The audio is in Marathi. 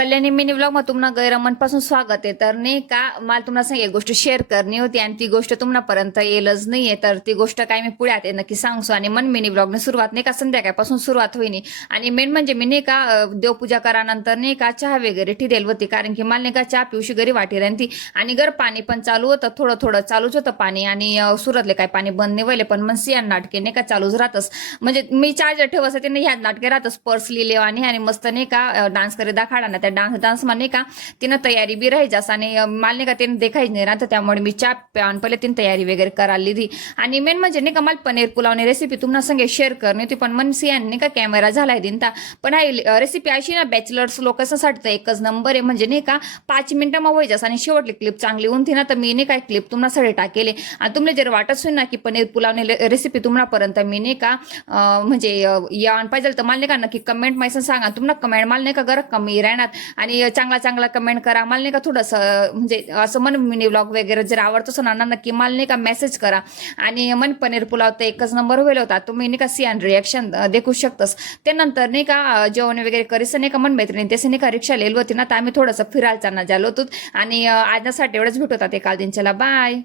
कल्याणी मिनी व्लॉग मध्ये तुम्हाला गैरमनपासून स्वागत आहे. तर नाही का मला तुम्हाला सांग एक गोष्ट शेअर करणी होती आणि ती गोष्ट तुम्हापर्यंत येईलच नाहीये. तर ती गोष्ट काय मी पुढे आहे नक्की सांगतो. आणि मन मिनी व्लॉगने सुरुवात नाही का संध्याकाळपासून सुरुवात होईनी. आणि मेन म्हणजे मी नाही का देवपूजा करानंतर नाही का चहा वगैरे ठेवलेली होती, कारण की मला नाही का चहा पिवशी घरी वाटी राहती आणि घर पाणी पण चालू होतं, थोडं थोडं चालूच होतं पाणी. आणि सुरतले काय पाणी बंद नाही व्हायले, पण मग सियान नाटके नाही का चालूच राहतच. म्हणजे मी चार्जर ठेवायचं ते ह्या नाटके राहतच, पर्स लिहिले आणि मस्त नाही का डान्स करे दाखाडा ना त्या डान्स मध्ये का तिनं तयारी बी राहायच्यास. आणि मला नाही का तिने देखायच नाही राहत, त्यामुळे मी चहा प्यान पहिले तिने तयारी वगैरे करायला लिधी. आणि मेन म्हणजे नाही का मला पनीर पुलावने रेसिपी तुम्हाला संगे शेअर करणे होती, पण मन सियान नाही का कॅमेरा झालाय दिनता. पण हा रेसिपी अशी ना बॅचलर्स लोकांसाठी तर एकच नंबर आहे. म्हणजे नाही का 5 मिनिटं मग व्हायच्यास आणि शेवटली क्लिप चांगली होती ना, तर मी नाही काय क्लिप तुम्हाला सगळे टाकेले. आणि तुम्हाला जर वाटत असेल ना की पनीर पुलावने रेसिपी तुम्हापर्यंत मी नाही का म्हणजे यान पाहिजे, तर मला नाही का नक्की कमेंट माहिती सांगा. तुम्हाला कमेंट मला नाही का गरज कमी राहणार आणि चांगला चांगला कमेंट करा. मला नाही का थोडंसं म्हणजे असं मन मिनी व्लॉग वगैरे जर आवडतं असं ना नक्की मला नाही का मेसेज करा. आणि मन पनीर पुलाव तर एकच नंबर होईल होता. तुम्ही नाही का सियान रिॲक्शन देखू शकतस. त्यानंतर नाही का जेवण वगैरे करीस नाही का मन मैत्रिणी तसे नाही का रिक्षा लिहिली होती ना, तर आम्ही थोडंसं फिरायला चालना झालो होतो. आणि आजसाठी एवढंच भेट होता ते काल दिनच्याला. बाय.